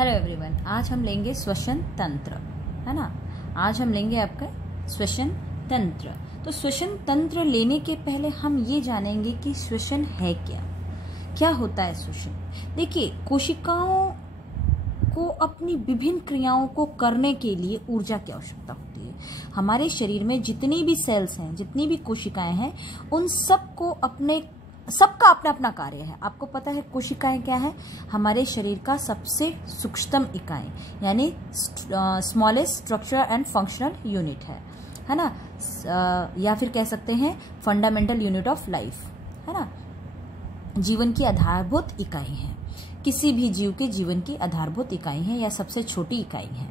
Hello everyone, आज हम लेंगे श्वसन तंत्र, है ना। आज हम लेंगे आपका श्वसन तंत्र। तो श्वसन तंत्र लेने के पहले हम ये जानेंगे कि श्वसन है क्या, क्या होता है श्वसन। देखिए, कोशिकाओं को अपनी विभिन्न क्रियाओं को करने के लिए ऊर्जा की आवश्यकता होती है। हमारे शरीर में जितनी भी सेल्स हैं, जितनी भी कोशिकाएं हैं, उन सबको सबका अपना अपना कार्य है। आपको पता है कोशिकाएं क्या है? हमारे शरीर का सबसे सूक्ष्मतम इकाई, यानी smallest structure and functional unit है ना। या फिर कह सकते हैं फंडामेंटल यूनिट ऑफ लाइफ, है ना। जीवन की आधारभूत इकाई है, किसी भी जीव के जीवन की आधारभूत इकाई है या सबसे छोटी इकाई है।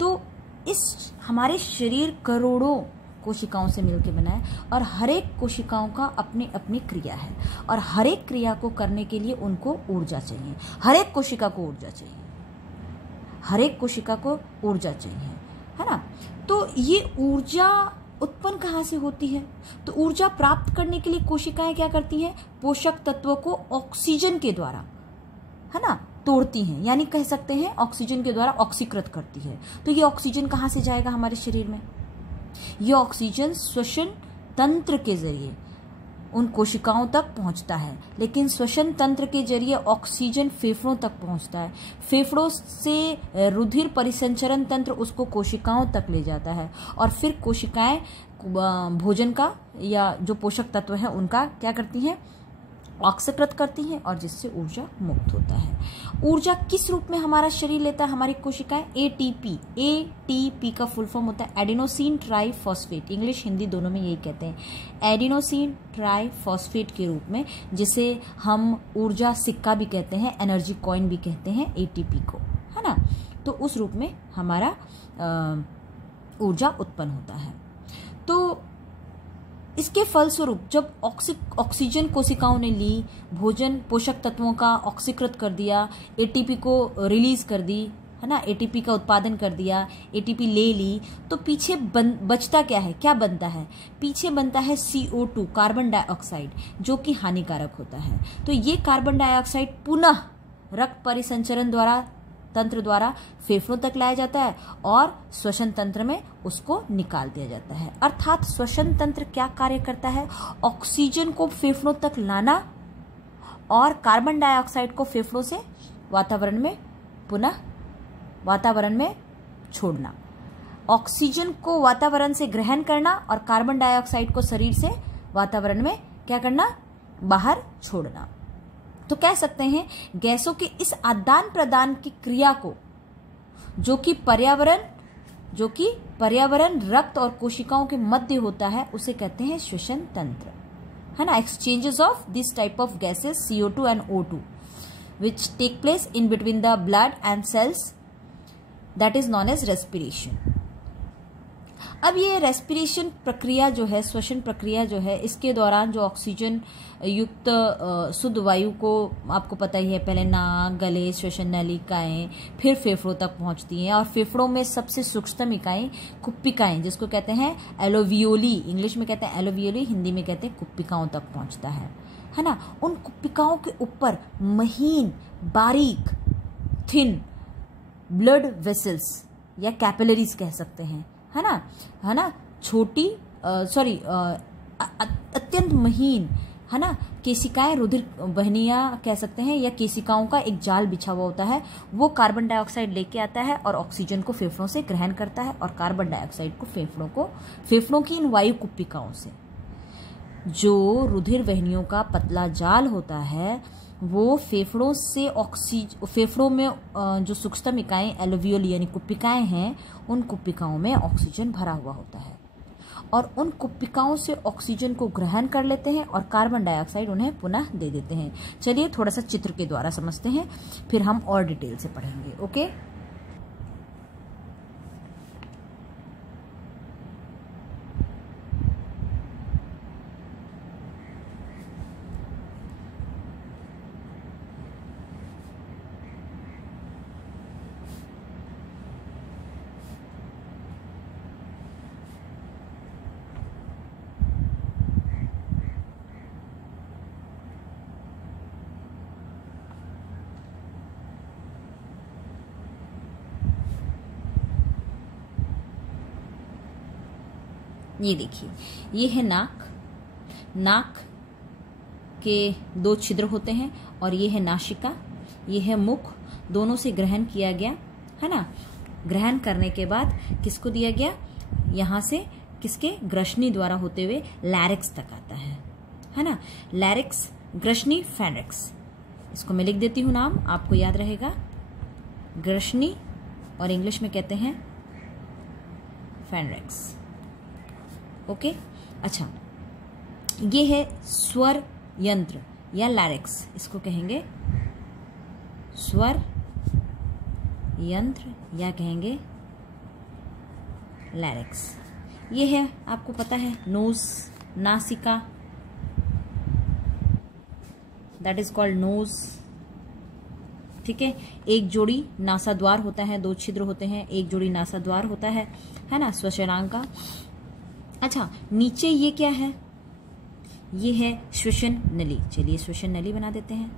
तो इस हमारे शरीर करोड़ों कोशिकाओं से मिलकर बना है और हर एक कोशिकाओं का अपनी अपनी क्रिया है और हर एक क्रिया को करने के लिए उनको ऊर्जा चाहिए। हर एक कोशिका को ऊर्जा चाहिए, हर एक कोशिका को ऊर्जा चाहिए, है ना। तो ये ऊर्जा उत्पन्न कहाँ से होती है? तो ऊर्जा प्राप्त करने के लिए कोशिकाएं क्या करती हैं? पोषक तत्वों को ऑक्सीजन के द्वारा, है ना, तोड़ती हैं, यानी कह सकते हैं ऑक्सीजन के द्वारा ऑक्सीकृत करती है। तो ये ऑक्सीजन कहाँ से जाएगा हमारे शरीर में? ये ऑक्सीजन श्वसन तंत्र के जरिए उन कोशिकाओं तक पहुंचता है, लेकिन श्वसन तंत्र के जरिए ऑक्सीजन फेफड़ों तक पहुंचता है। फेफड़ों से रुधिर परिसंचरण तंत्र उसको कोशिकाओं तक ले जाता है और फिर कोशिकाएं भोजन का या जो पोषक तत्व है उनका क्या करती हैं? ऑक्सीकृत करती हैं और जिससे ऊर्जा मुक्त होता है। ऊर्जा किस रूप में हमारा शरीर लेता है? हमारी कोशिकाएं एटीपी का फुल फॉर्म होता है एडिनोसिन ट्राइफॉस्फेट, इंग्लिश हिंदी दोनों में यही कहते हैं, एडिनोसिन ट्राइफॉस्फेट के रूप में, जिसे हम ऊर्जा सिक्का भी कहते हैं, एनर्जी कॉइन भी कहते हैं एटीपी को, है ना। तो उस रूप में हमारा ऊर्जा उत्पन्न होता है। तो इसके फलस्वरूप जब ऑक्सीजन कोशिकाओं ने ली, भोजन पोषक तत्वों का ऑक्सीकृत कर दिया, एटीपी को रिलीज कर दी, है ना, एटीपी का उत्पादन कर दिया, एटीपी ले ली, तो पीछे बचता क्या है? क्या बनता है? पीछे बनता है CO2, कार्बन डाइऑक्साइड, जो कि हानिकारक होता है। तो ये कार्बन डाइऑक्साइड पुनः रक्त परिसंचरण तंत्र द्वारा फेफड़ों तक लाया जाता है और श्वसन तंत्र में उसको निकाल दिया जाता है। अर्थात श्वसन तंत्र क्या कार्य करता है? ऑक्सीजन को फेफड़ों तक लाना और कार्बन डाइऑक्साइड को फेफड़ों से वातावरण में पुनः वातावरण में छोड़ना। ऑक्सीजन को वातावरण से ग्रहण करना और कार्बन डाइऑक्साइड को शरीर से वातावरण में क्या करना? बाहर छोड़ना। तो कह सकते हैं गैसों के इस आदान प्रदान की क्रिया को, जो कि पर्यावरण रक्त और कोशिकाओं के मध्य होता है, उसे कहते हैं श्वसन तंत्र, है ना। Exchanges of this type of gases CO2 and O2 which take place in between the blood and cells, that is known as respiration. अब ये रेस्पिरेशन प्रक्रिया जो है, श्वसन प्रक्रिया जो है, इसके दौरान जो ऑक्सीजन युक्त शुद्ध वायु को, आपको पता ही है, पहले नाक, गले, श्वसन नलिकाएं, फिर फेफड़ों तक पहुंचती हैं और फेफड़ों में सबसे सूक्ष्मतम इकाई कुप्पिकाएं, जिसको कहते हैं एलोवियोली, इंग्लिश में कहते हैं एलोवियोली, हिंदी में कहते हैं कुप्पिकाओं तक पहुंचता है ना। उन कुप्पिकाओं के ऊपर महीन, बारीक, थिन ब्लड वेसल्स या कैपिलरीज कह सकते हैं, है ना, छोटी अत्यंत महीन, है ना, केशिकाएं, रुधिर वहनियां कह सकते हैं, या केशिकाओं का एक जाल बिछा हुआ होता है। वो कार्बन डाइऑक्साइड लेके आता है और ऑक्सीजन को फेफड़ों से ग्रहण करता है और कार्बन डाइऑक्साइड को फेफड़ों की इन वायु कुप्पिकाओं से, जो रुधिर वहनियों का पतला जाल होता है, वो फेफड़ों में जो सूक्ष्मतम इकाएं एलोवियोली यानी कुप्पिकाएं हैं, उन कुप्पिकाओं में ऑक्सीजन भरा हुआ होता है और उन कुप्पिकाओं से ऑक्सीजन को ग्रहण कर लेते हैं और कार्बन डाइऑक्साइड उन्हें पुनः दे देते हैं। चलिए थोड़ा सा चित्र के द्वारा समझते हैं, फिर हम और डिटेल से पढ़ेंगे। ओके, ये देखिए, ये है नाक, नाक के 2 छिद्र होते हैं, और ये है नासिका, ये है मुख, दोनों से ग्रहण किया गया है ना। ग्रहण करने के बाद किसको दिया गया, यहाँ से किसके, ग्रसनी द्वारा होते हुए लैरिक्स तक आता है ना। लैरिक्स, ग्रसनी, फेरिक्स, इसको मैं लिख देती हूँ नाम, आपको याद रहेगा। ग्रसनी और इंग्लिश में कहते हैं फेरिक्स। ओके, अच्छा, ये है स्वर यंत्र या लैरिक्स, इसको कहेंगे स्वर यंत्र या कहेंगे लैरिक्स। ये है, आपको पता है, नोज, नासिका, दैट इज कॉल्ड नोज। ठीक है, एक जोड़ी नासाद्वार होता है, 2 छिद्र होते हैं, एक जोड़ी नासाद्वार होता है ना, श्वसनांग का। अच्छा, नीचे ये क्या है, ये है श्वसन नली। चलिए श्वसन नली बना देते हैं।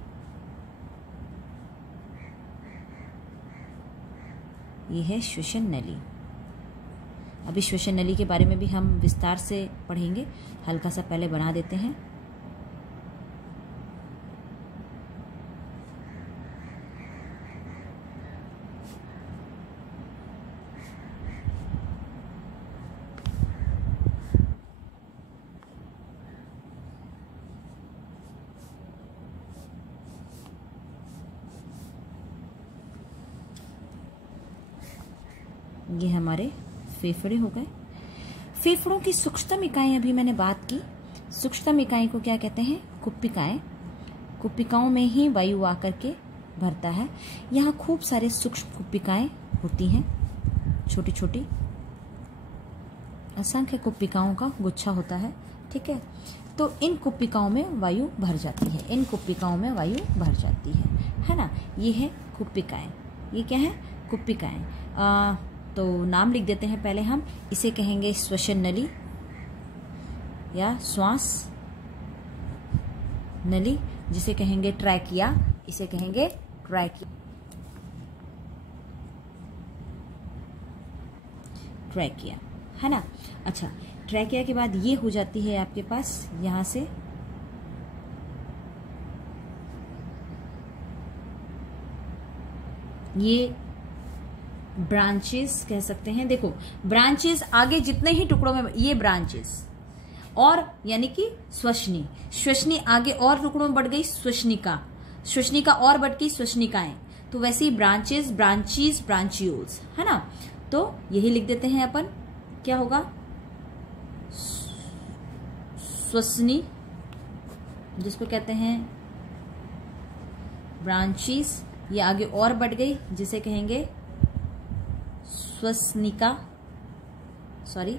ये है श्वसन नली। अभी श्वसन नली के बारे में भी हम विस्तार से पढ़ेंगे, हल्का सा पहले बना देते हैं। ये हमारे फेफड़े हो गए। फेफड़ों की सूक्ष्मतम इकाएं अभी मैंने बात की। सूक्ष्मतम इकाई को क्या कहते हैं, कुप्पिकाएं। कुप्पिकाओं में ही वायु आकर के भरता है। यहाँ खूब सारे सूक्ष्म कुप्पिकाएं होती हैं, छोटी छोटी, असंख्य कुप्पिकाओं का गुच्छा होता है। ठीक है, तो इन कुप्पिकाओं में वायु भर जाती है, इन कुप्पिकाओं में वायु भर जाती है ना। ये है कुप्पिकाएं, ये क्या है, कुप्पिकाएं। तो नाम लिख देते हैं पहले हम, इसे कहेंगे श्वसन नली या श्वास नली, जिसे कहेंगे ट्रैकिया, इसे कहेंगे ट्रैकिया, ट्रैकिया है ना। अच्छा, ट्रैकिया के बाद ये हो जाती है आपके पास यहां से ये ब्रांचेस कह सकते हैं। देखो, ब्रांचेस आगे जितने ही टुकड़ों में, ये ब्रांचेस, और यानी कि श्वसनी, श्वसनी आगे और टुकड़ों में बढ़ गई श्वसनिका, श्वसनिका और बढ़ गई श्वसनिकाएं। तो वैसे ही ब्रांचेस, ब्रांचीज, ब्रांचियोल्स है ना। तो यही लिख देते हैं अपन, क्या होगा, श्वसनी जिसको कहते हैं ब्रांचीज, ये आगे और बढ़ गई जिसे कहेंगे श्वसनिका, सॉरी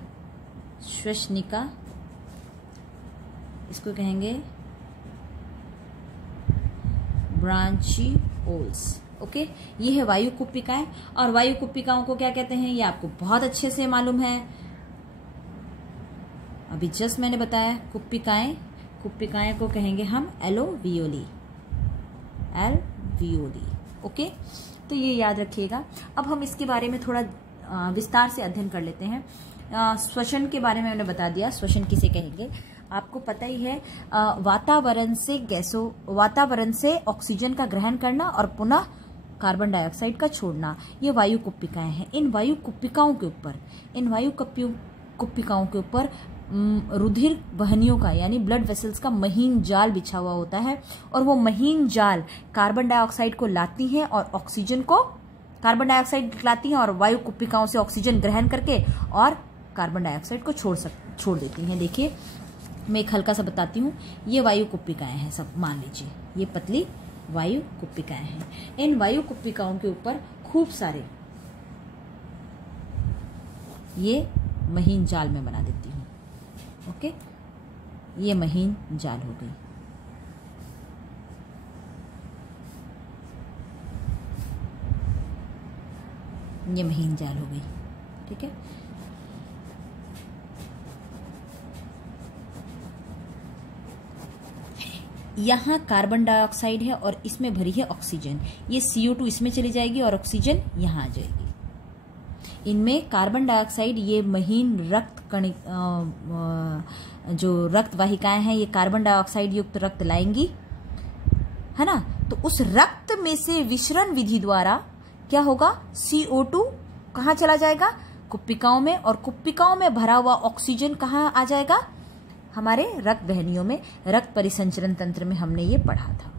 श्वसनिका, इसको कहेंगे ब्रांचियोल्स। ओके, ये है वायु कुप्पिकाएं। और वायु कुप्पिकाओं को क्या कहते हैं, ये आपको बहुत अच्छे से मालूम है, अभी जस्ट मैंने बताया। कुप्पिकाएं, कुप्पिकाएं को कहेंगे हम एलोवियोली, एल्वियोली। ओके, तो ये याद रखिएगा। अब हम इसके बारे में थोड़ा विस्तार से अध्ययन कर लेते हैं। श्वसन के बारे में मैंने बता दिया, श्वसन किसे कहेंगे, आपको पता ही है। वातावरण से ऑक्सीजन का ग्रहण करना और पुनः कार्बन डाइऑक्साइड का छोड़ना, ये वायु कुप्पिकाएं हैं। इन वायु कुप्पिकाओं के ऊपर रुधिर वाहिनियों का यानी ब्लड वेसल्स का महीन जाल बिछा हुआ होता है, और वो महीन जाल कार्बन डाइऑक्साइड को लाती हैं और ऑक्सीजन को, कार्बन डाइऑक्साइड लाती हैं और वायु कुप्पिकाओं से ऑक्सीजन ग्रहण करके और कार्बन डाइऑक्साइड को छोड़ देती हैं। देखिए, मैं एक हल्का सा बताती हूँ। ये वायु कुप्पिकाएं हैं, सब मान लीजिए, ये पतली वायु कुप्पिकाएं हैं। इन वायु कुप्पिकाओं के ऊपर खूब सारे ये महीन जाल में बना देती हूँ। ओके, ये महीन जाल हो गई। ये महीन जाल हो गई। ठीक है, यहाँ कार्बन डाइऑक्साइड है और इसमें भरी है ऑक्सीजन। ये CO2 इसमें चली जाएगी और ऑक्सीजन यहाँ आ जाएगी। इनमें कार्बन डाइऑक्साइड, ये महीन रक्त कण, जो रक्त वाहिकाएं हैं, ये कार्बन डाइऑक्साइड युक्त रक्त लाएंगी, है ना। तो उस रक्त में से विसरण विधि द्वारा क्या होगा, CO2 कहाँ चला जाएगा, कुप्पिकाओं में, और कुप्पिकाओं में भरा हुआ ऑक्सीजन कहाँ आ जाएगा, हमारे रक्त वाहिनियों में। रक्त परिसंचरण तंत्र में हमने ये पढ़ा था।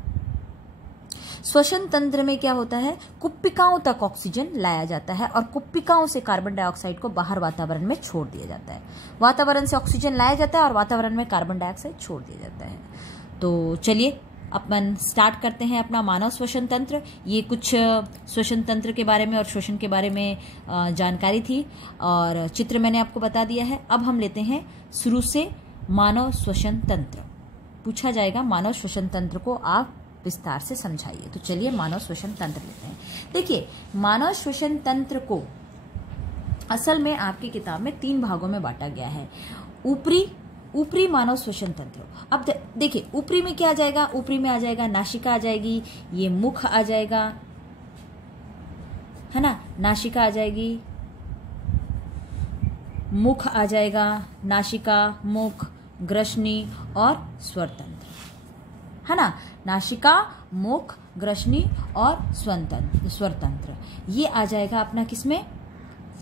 श्वसन तंत्र में क्या होता है, कुप्पिकाओं तक ऑक्सीजन लाया जाता है और कुप्पिकाओं से कार्बन डाइऑक्साइड को बाहर वातावरण में छोड़ दिया जाता है। वातावरण से ऑक्सीजन लाया जाता है और वातावरण में कार्बन डाइऑक्साइड छोड़ दिया जाता है। तो चलिए अपन स्टार्ट करते हैं अपना मानव श्वसन तंत्र। ये कुछ श्वसन तंत्र के बारे में और श्वसन के बारे में जानकारी थी और चित्र मैंने आपको बता दिया है। अब हम लेते हैं शुरू से मानव श्वसन तंत्र। पूछा जाएगा मानव श्वसन तंत्र को आप विस्तार से समझाइए। तो चलिए मानव श्वसन तंत्र लेते हैं। देखिए, मानव श्वसन तंत्र को असल में आपकी किताब में 3 भागों में बांटा गया है। ऊपरी मानव श्वसन तंत्र। अब देखिए, ऊपरी में क्या आ जाएगा, ऊपरी में आ जाएगा नासिका आ जाएगी, ये मुख आ जाएगा, है ना, नासिका आ जाएगी, मुख आ जाएगा, नासिका, मुख, ग्रसनी और स्वर तंत्र, है ना। नासिका, मुख, ग्रसनी और स्वर तंत्र, ये आ जाएगा अपना किसमें,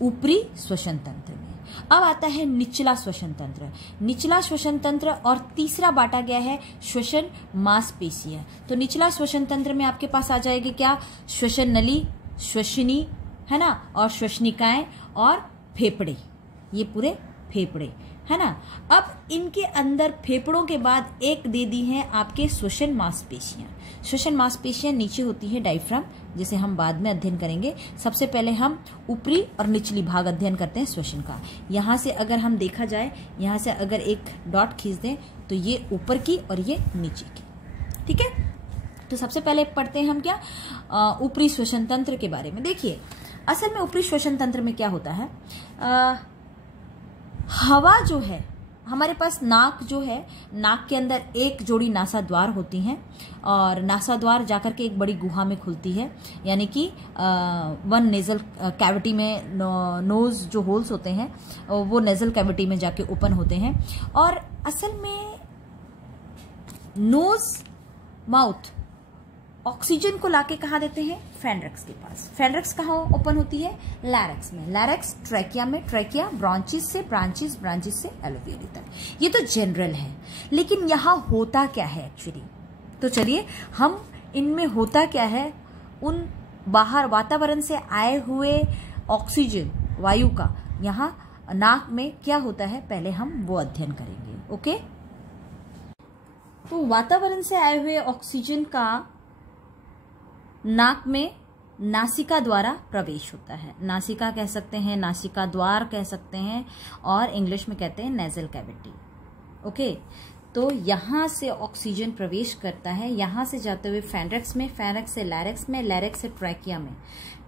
ऊपरी श्वसन तंत्र में। अब आता है निचला श्वसन तंत्र। निचला श्वसन तंत्र और तीसरा बांटा गया है श्वसन मांसपेशियां। तो निचला श्वसन तंत्र में आपके पास आ जाएगी क्या, श्वसन नली, श्वसनी, है ना, और श्वसनिकाएं और फेफड़े, ये पूरे फेफड़े, है ना। अब इनके अंदर फेफड़ों के बाद एक दे दी है आपके श्वसन मांसपेशियां। श्वसन मांसपेशियां नीचे होती है डायफ्राम, जिसे हम बाद में अध्ययन करेंगे। सबसे पहले हम ऊपरी और निचली भाग अध्ययन करते हैं श्वसन का। यहाँ से अगर हम देखा जाए, यहाँ से अगर एक डॉट खींच दें तो ये ऊपर की और ये नीचे की, ठीक है। तो सबसे पहले पढ़ते हैं हम क्या, ऊपरी श्वसन तंत्र के बारे में। देखिए, असल में ऊपरी श्वसन तंत्र में क्या होता है, हवा जो है, हमारे पास नाक जो है, नाक के अंदर एक जोड़ी नासाद्वार होती हैं और नासाद्वार जाकर के एक बड़ी गुहा में खुलती है, यानी कि वन नेजल कैविटी में नोज जो होल्स होते हैं वो नेजल कैविटी में जाके ओपन होते हैं। और असल में नोज माउथ ऑक्सीजन को लाके कहाँ देते हैं, फेनरेक्स के पास। फेनरेक्स कहाँ ओपन होती है, लैरिक्स में। लैरिक्स ट्रैकिया में, ट्रैकिया ब्रांचिस से, ब्रांचिस से एलोवियली तक। ये तो जनरल है, लेकिन यहाँ होता क्या है एक्चुअली। तो चलिए हम इनमें होता क्या है, उन बाहर वातावरण से आए हुए ऑक्सीजन वायु का यहाँ नाक में क्या होता है, पहले हम वो अध्ययन करेंगे। ओके, तो वातावरण से आए हुए ऑक्सीजन का नाक में नासिका द्वारा प्रवेश होता है। नासिका कह सकते हैं, नासिका द्वार कह सकते हैं, और इंग्लिश में कहते हैं नेजल कैविटी। ओके, तो यहाँ से ऑक्सीजन प्रवेश करता है, यहाँ से जाते हुए फेनरेक्स में, फेनरेक्स से लैरिक्स में, लैरिक्स से ट्रैकिया में,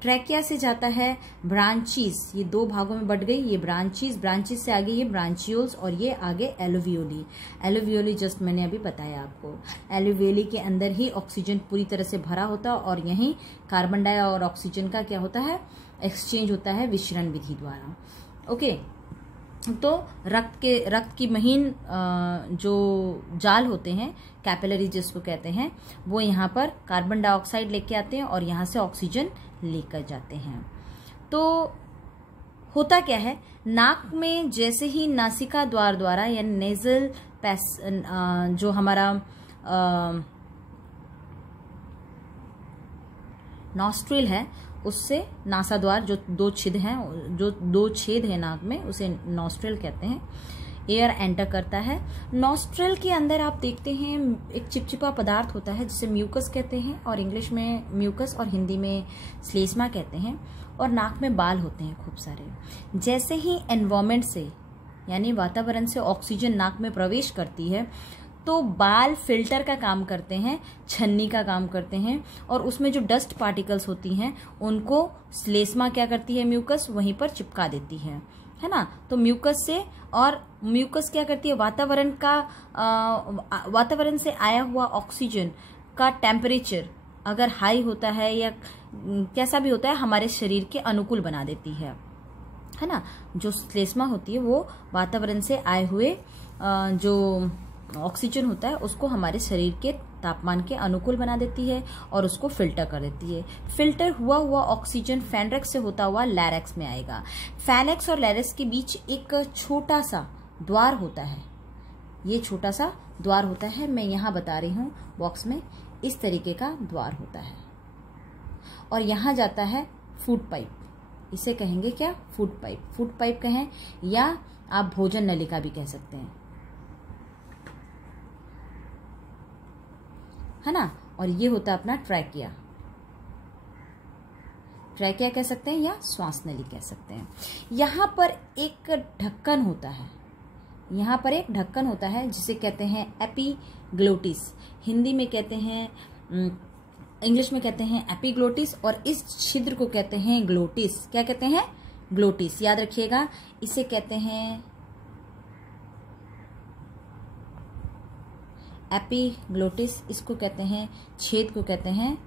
ट्रैकिया से जाता है ब्रांचीज, ये 2 भागों में बढ़ गई, ये ब्रांचीज, ब्रांचीज से आगे ये ब्रांचियोल्स और ये आगे एलोवियोली। एलोवियोली जस्ट मैंने अभी बताया आपको। एलोवियोली के अंदर ही ऑक्सीजन पूरी तरह से भरा होता है और यहीं कार्बन डाई और ऑक्सीजन का क्या होता है, एक्सचेंज होता है विसरण विधि द्वारा। ओके, तो रक्त की महीन जो जाल होते हैं, कैपिलरी जिसको कहते हैं, वो यहाँ पर कार्बन डाइऑक्साइड लेके आते हैं और यहाँ से ऑक्सीजन लेकर जाते हैं। तो होता क्या है, नाक में जैसे ही नासिका द्वार द्वारा यानी नेजल पैस जो हमारा नॉस्ट्रिल है, उससे नासाद्वार जो 2 छेद हैं, जो 2 छेद है नाक में, उसे नॉस्ट्रिल कहते हैं, एयर एंटर करता है। नॉस्ट्रिल के अंदर आप देखते हैं एक चिपचिपा पदार्थ होता है जिसे म्यूकस कहते हैं, और इंग्लिश में म्यूकस और हिंदी में स्लेस्मा कहते हैं, और नाक में बाल होते हैं खूब सारे। जैसे ही एनवायरमेंट से यानी वातावरण से ऑक्सीजन नाक में प्रवेश करती है तो बाल फिल्टर का काम करते हैं, छन्नी का काम करते हैं, और उसमें जो डस्ट पार्टिकल्स होती हैं उनको स्लेस्मा क्या करती है, म्यूकस वहीं पर चिपका देती है ना। तो म्यूकस से, और म्यूकस क्या करती है, वातावरण से आया हुआ ऑक्सीजन का टेम्परेचर अगर हाई होता है या कैसा भी होता है, हमारे शरीर के अनुकूल बना देती है। है ना। जो श्लेष्मा होती है वो वातावरण से आए हुए जो ऑक्सीजन होता है उसको हमारे शरीर के तापमान के अनुकूल बना देती है और उसको फिल्टर कर देती है। फिल्टर हुआ ऑक्सीजन फेनरेक्स से होता हुआ लैरेक्स में आएगा। फेनरेक्स और लैरेक्स के बीच एक छोटा सा द्वार होता है, ये छोटा सा द्वार होता है, मैं यहाँ बता रही हूँ बॉक्स में, इस तरीके का द्वार होता है और यहाँ जाता है फूड पाइप, इसे कहेंगे क्या, फूड पाइप। फूड पाइप कहें या आप भोजन नलिका भी कह सकते हैं, है ना। और ये होता है अपना ट्रैकिया, ट्रैकिया कह सकते हैं या श्वास नली कह सकते हैं। यहाँ पर एक ढक्कन होता है, यहाँ पर एक ढक्कन होता है जिसे कहते हैं एपिग्लोटिस, हिंदी में कहते हैं, इंग्लिश में कहते हैं एपिग्लोटिस, और इस छिद्र को कहते हैं ग्लोटिस। क्या कहते हैं, ग्लोटिस, याद रखिएगा। इसे कहते हैं एपिग्लोटिस, इसको कहते हैं, छेद को कहते हैं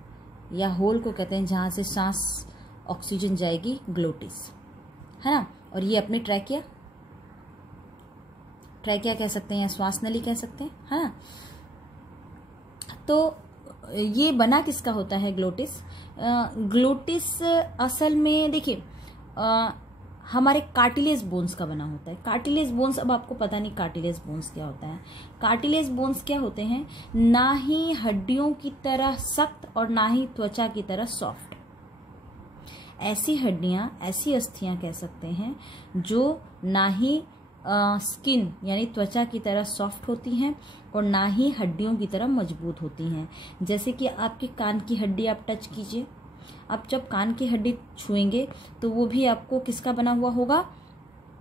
या होल को कहते हैं जहां से सांस ऑक्सीजन जाएगी, ग्लोटिस, है ना। और ये अपनी ट्रैकिया, ट्रैकिया कह सकते हैं या श्वास नली कह सकते हैं, है ना। तो ये बना किसका होता है ग्लोटिस। ग्लोटिस असल में देखिए हमारे कार्टिलेज बोन्स का बना होता है। कार्टिलेज बोन्स, अब आपको पता नहीं कार्टिलेज बोन्स क्या होता है। कार्टिलेज बोन्स क्या होते हैं, ना ही हड्डियों की तरह सख्त और ना ही त्वचा की तरह सॉफ्ट, ऐसी हड्डियां, ऐसी अस्थियां कह सकते हैं जो ना ही स्किन यानी त्वचा की तरह सॉफ्ट होती हैं और ना ही हड्डियों की तरह मजबूत होती हैं। जैसे कि आपके कान की हड्डी आप टच कीजिए, आप जब कान की हड्डी छुएंगे तो वो भी आपको किसका बना हुआ होगा,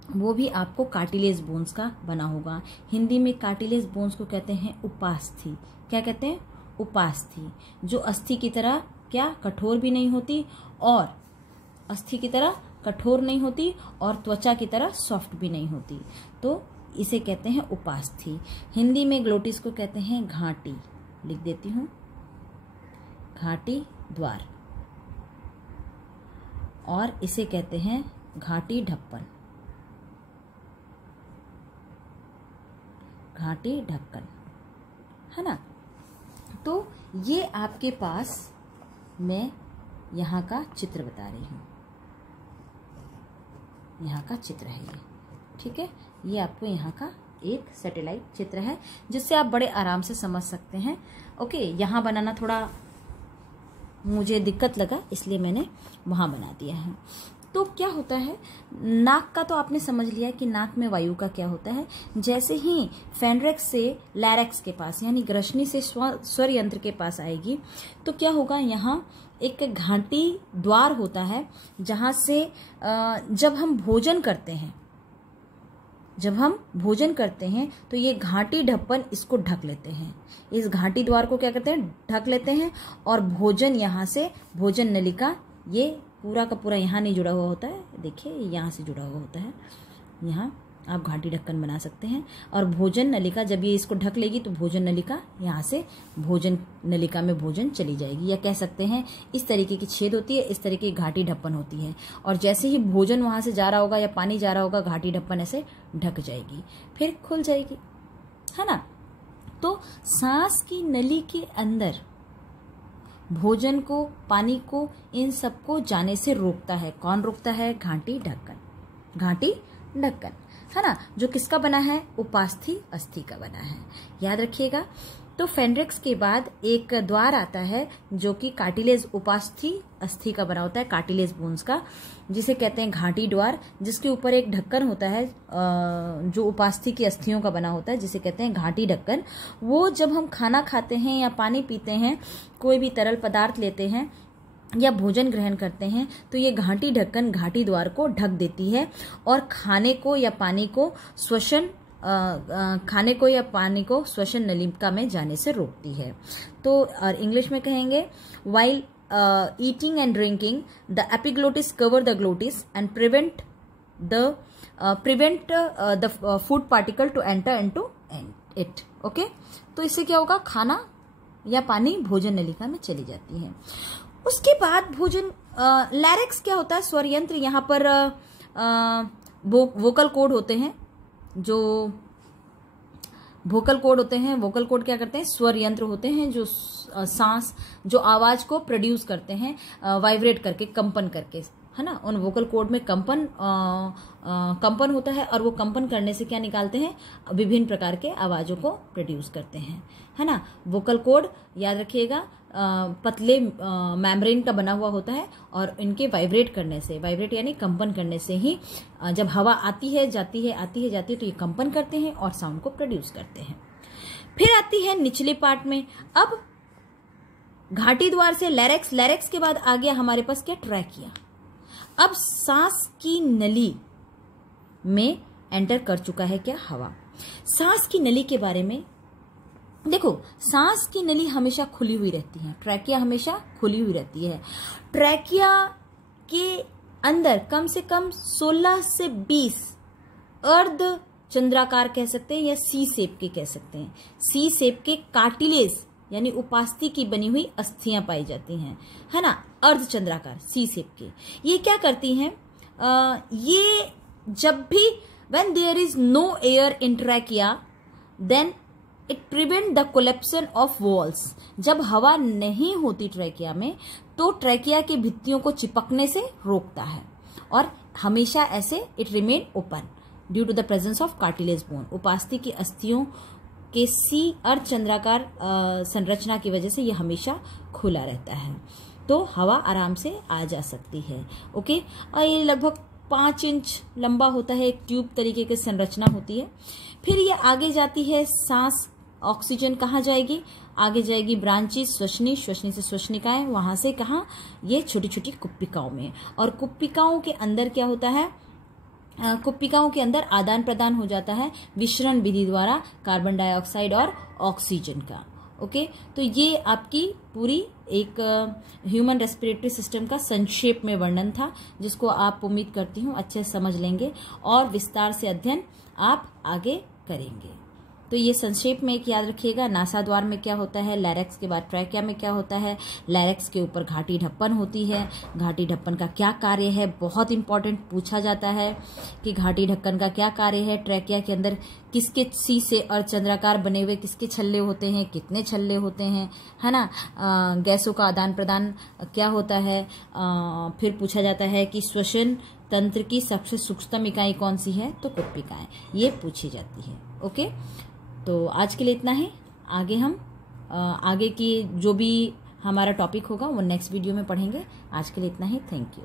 वो भी आपको कार्टिलेज बोन्स का बना होगा। हिंदी में कार्टिलेज बोन्स को कहते हैं उपास्थि। क्या कहते हैं, उपास्थि, जो अस्थि की तरह क्या कठोर भी नहीं होती और अस्थि की तरह कठोर नहीं होती और त्वचा की तरह सॉफ्ट भी नहीं होती, तो इसे कहते हैं उपास्थि। हिंदी में ग्लोटिस को कहते हैं घाटी, लिख देती हूं, घाटी द्वार, और इसे कहते हैं घाटी ढक्कन, घाटी ढक्कन, है ना। तो ये आपके पास मैं यहाँ का चित्र बता रही हूँ, यहाँ का चित्र है ये, ठीक है। ये आपको यहाँ का एक सैटेलाइट चित्र है जिससे आप बड़े आराम से समझ सकते हैं। ओके, यहाँ बनाना थोड़ा मुझे दिक्कत लगा इसलिए मैंने वहाँ बना दिया है। तो क्या होता है, नाक का तो आपने समझ लिया कि नाक में वायु का क्या होता है। जैसे ही फेनरेक्स से लैरेक्स के पास यानी ग्रसनी से स्वर यंत्र के पास आएगी तो क्या होगा, यहाँ एक घाटी द्वार होता है जहां से जब हम भोजन करते हैं, जब हम भोजन करते हैं तो ये घाटी ढक्कन इसको ढक लेते हैं, इस घाटी द्वार को क्या करते हैं, ढक लेते हैं, और भोजन यहाँ से, भोजन नलिका, ये पूरा का पूरा यहाँ नहीं जुड़ा हुआ होता है, देखिए यहाँ से जुड़ा हुआ होता है, यहाँ आप घाटी ढक्कन बना सकते हैं। और भोजन नलिका जब ये इसको ढक लेगी तो भोजन नलिका यहाँ से भोजन नलिका में भोजन चली जाएगी, या कह सकते हैं इस तरीके की छेद होती है, इस तरीके की घाटी ढक्कन होती है, और जैसे ही भोजन वहां से जा रहा होगा या पानी जा रहा होगा, घाटी ढक्कन ऐसे ढक जाएगी, फिर खुल जाएगी, है ना। तो सांस की नली के अंदर भोजन को, पानी को, इन सबको जाने से रोकता है। कौन रोकता है, घाटी ढक्कन, घाटी ढक्कन, है ना, जो किसका बना है, उपास्थि अस्थि का बना है, याद रखिएगा। तो फेनरेक्स के बाद एक द्वार आता है जो कि कार्टिलेज, उपास्थि अस्थि का बना होता है, कार्टिलेज बोन्स का, जिसे कहते हैं घाटी द्वार, जिसके ऊपर एक ढक्कन होता है जो उपास्थि की अस्थियों का बना होता है, जिसे कहते हैं घाटी ढक्कन। वो जब हम खाना खाते हैं या पानी पीते हैं, कोई भी तरल पदार्थ लेते हैं या भोजन ग्रहण करते हैं तो ये घाटी ढक्कन घाटी द्वार को ढक देती है और खाने को या पानी को श्वसन श्वसन नलिका में जाने से रोकती है। तो और इंग्लिश में कहेंगे, while eating and drinking the epiglottis cover the glottis and prevent the food particle to enter into it. Okay, तो इससे क्या होगा, खाना या पानी भोजन नलिका में चली जाती है। उसके बाद भोजन लैरिक्स क्या होता है, स्वर यंत्र, यहाँ पर वोकल कोड होते हैं, जो वोकल कोड होते हैं, वोकल कोड क्या करते हैं, स्वर यंत्र होते हैं जो सांस, जो आवाज को प्रोड्यूस करते हैं वाइब्रेट करके, कंपन करके, है ना। उन वोकल कोड में कंपन होता है और वो कंपन करने से क्या निकालते हैं, विभिन्न प्रकार के आवाजों को प्रोड्यूस करते हैं, है ना। वोकल कोड याद रखिएगा पतले मेम्ब्रेन का बना हुआ होता है और इनके वाइब्रेट करने से, वाइब्रेट यानी कंपन करने से ही जब हवा आती है जाती है आती है जाती है तो ये कंपन करते हैं और साउंड को प्रोड्यूस करते हैं। फिर आती है निचले पार्ट में। अब घाटी द्वार से लैरिक्स, लैरिक्स के बाद आ गया हमारे पास क्या, ट्रैकिया। अब सांस की नली में एंटर कर चुका है क्या, हवा। सांस की नली के बारे में देखो, सांस की नली हमेशा खुली हुई रहती है, ट्रैकिया हमेशा खुली हुई रहती है। ट्रैकिया के अंदर कम से कम 16 से 20 अर्ध चंद्राकार कह सकते हैं या सी शेप के कह सकते हैं, सी शेप के कार्टिलेज यानी उपास्थि की बनी हुई अस्थियां पाई जाती हैं, है ना, अर्ध चंद्राकार सी शेप के। ये क्या करती हैं, ये जब भी when there is no air in trachea then it prevent the collapsing of walls. जब हवा नहीं होती ट्रैकिया में तो ट्रैकिया की भित्तियों को चिपकने से रोकता है और हमेशा ऐसे it remain open due to the presence of cartilage bone. उपास्थि की अस्थियों के सी अर्धचंद्राकार संरचना की वजह से यह हमेशा खुला रहता है, तो हवा आराम से आ जा सकती है। ओके, और ये लगभग 5 इंच लंबा होता है, एक ट्यूब तरीके की संरचना होती है। फिर ये आगे जाती है, सांस ऑक्सीजन कहाँ जाएगी, आगे जाएगी ब्रांचेस, श्वसनी, श्वसनी से श्वसनिकाएं, वहां से कहाँ, ये छोटी छोटी कुप्पिकाओं में। और कुप्पिकाओं के अंदर क्या होता है, कुप्पिकाओं के अंदर आदान प्रदान हो जाता है विसरण विधि द्वारा कार्बन डाइऑक्साइड और ऑक्सीजन का। ओके, तो ये आपकी पूरी एक ह्यूमन रेस्पिरेटरी सिस्टम का संक्षेप में वर्णन था, जिसको आप उम्मीद करती हूँ अच्छे से समझ लेंगे और विस्तार से अध्ययन आप आगे करेंगे। तो ये संक्षेप में एक याद रखिएगा, नासा द्वार में क्या होता है, लैरिक्स के बाद ट्रैकिया में क्या होता है, लैरिक्स के ऊपर घाटी ढप्पन होती है, घाटी ढप्पन का क्या कार्य है, बहुत इंपॉर्टेंट पूछा जाता है कि घाटी ढक्कन का क्या कार्य है, ट्रैकिया के अंदर किसके सी से और चंद्राकार बने हुए किसके छल्ले होते हैं, कितने छल्ले होते हैं, है ना, गैसों का आदान प्रदान क्या होता है। फिर पूछा जाता है कि श्वसन तंत्र की सबसे सूक्ष्मतम इकाई कौन सी है, तो कुप्पिकाएं, ये पूछी जाती है। ओके, तो आज के लिए इतना ही। आगे हम आगे की जो भी हमारा टॉपिक होगा वो नेक्स्ट वीडियो में पढ़ेंगे। आज के लिए इतना ही, थैंक यू।